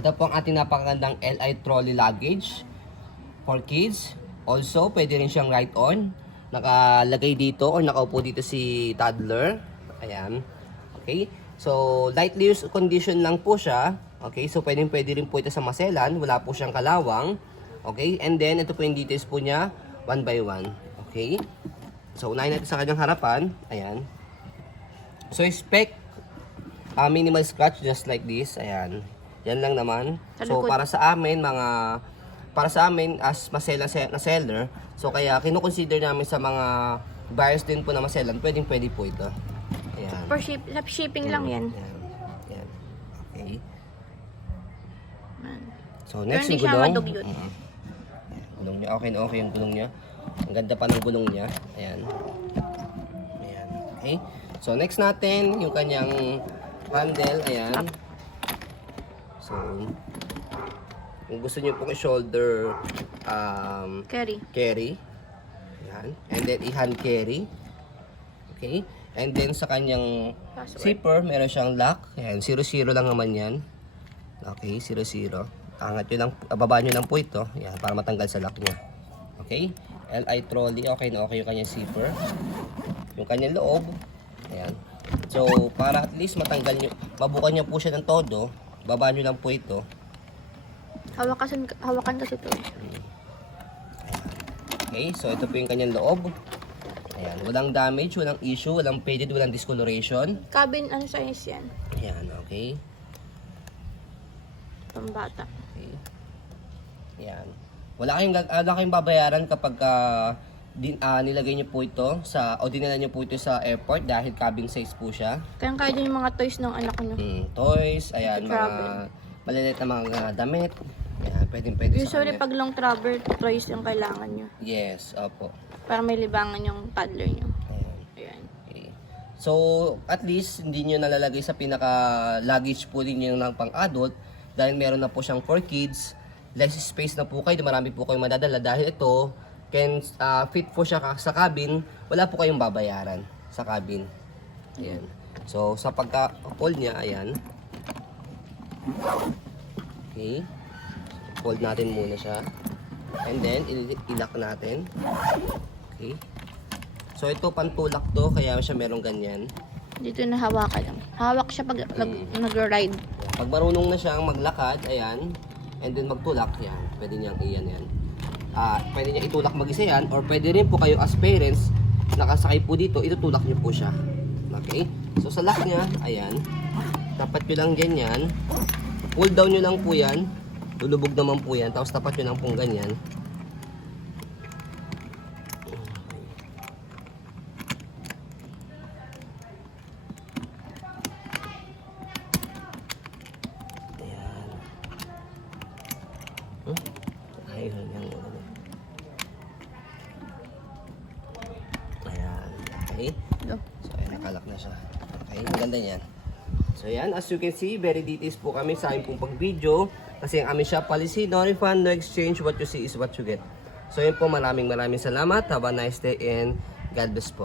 Ito po ang ating napakagandang LI trolley luggage for kids. Also, pwede rin siyang ride-on. Nakalagay dito or nakaupo dito si toddler. Ayan. Okay. So, lightly used condition lang po siya. Okay. So, pwede rin po ito sa maselan. Wala po siyang kalawang. Okay. And then, ito po yung details po niya. One by one. Okay. So, unahin natin sa kanyang harapan. Ayan. So, spec minimal scratch just like this. Ayan. Yan lang naman. So, para sa amin, as masela na seller, so kaya kinukonsider namin sa mga buyers din po na maselan, pwede po ito. Ayan. For shipping lang yan. Ayan. Okay. Man. So, next yung Pero hindi siya gulong. madugyot. Gulong niya. Okay na okay yung gulong niya. Ang ganda pa ng gulong niya. Ayan. Ayan. Okay. So, next natin, yung kanyang handle. Ayan. So, kung gusto niyo pong i-shoulder carry. Ayan. And then, i-hand carry. Okay. And then, sa kanyang zipper, meron siyang lock. Ayan. 0-0 lang naman yan. Okay. 0-0. Angat nyo lang, babaan nyo lang po ito. Ayan. Para matanggal sa lock niya. Okay. LI trolley. Okay na okay yung kanyang zipper. Yung kanyang loob. Ayan. So, para at least matanggal nyo, mabukan nyo po siya ng todo, babaan nyo lang po ito. Hawakan kasi ito. Okay, so ito po yung kanyang loob. Ayan, walang damage, walang issue, walang faded, walang discoloration. Cabin, ano size yan? Ayan, okay. Pambata. Okay. Ayan. Wala kayong babayaran kapag nilagay niyo po ito o dinala niyo po ito sa airport dahil cabin size po siya. Kaya kaya din yung mga toys ng anak niyo. Toys, ayan, mga maliliit na mga damit. Ayan, pwede Usually pag long travel, toys yung kailangan nyo. Yes, opo. Para may libangan yung toddler nyo. Ayan. Okay. So, at least, hindi nyo nalalagay sa pinaka-luggage po ninyo ng pang-adult dahil meron na po siyang for kids. Less space na po kayo, marami po kayong madadala dahil ito can fit po siya sa cabin, wala po kayong babayaran sa cabin. Ayan. So, sa pagka-fold niya, ayan. Okay. Fold natin muna siya. And then, ilak natin. Okay. So, ito pantulak to, kaya siya merong ganyan. Dito na hawakan lang. Hawak siya pag nag-ride. Pag marunong na siyang maglakad, ayan. And then magtulak, yan. Pwede niyang iyan yan. Pwede niya itulak mag-isa yan, or pwede rin po kayo as parents, nakasakay po dito, itutulak niyo po siya. Okay? So, sa lock niya, ayan. Tapat nyo lang ganyan. Pull down nyo lang po yan. Lulubog naman po yan. Tapos tapat nyo lang pong ganyan. Ayan. Ayan. Okay. So, ayan, nakalak na siya. Okay, ang ganda niyan. So, ayan, as you can see, very details po kami sa aming pong pag-video. Kasi ang aming shop policy, no refund, no exchange, what you see is what you get. So, yun po, maraming salamat. Have a nice day and God bless po.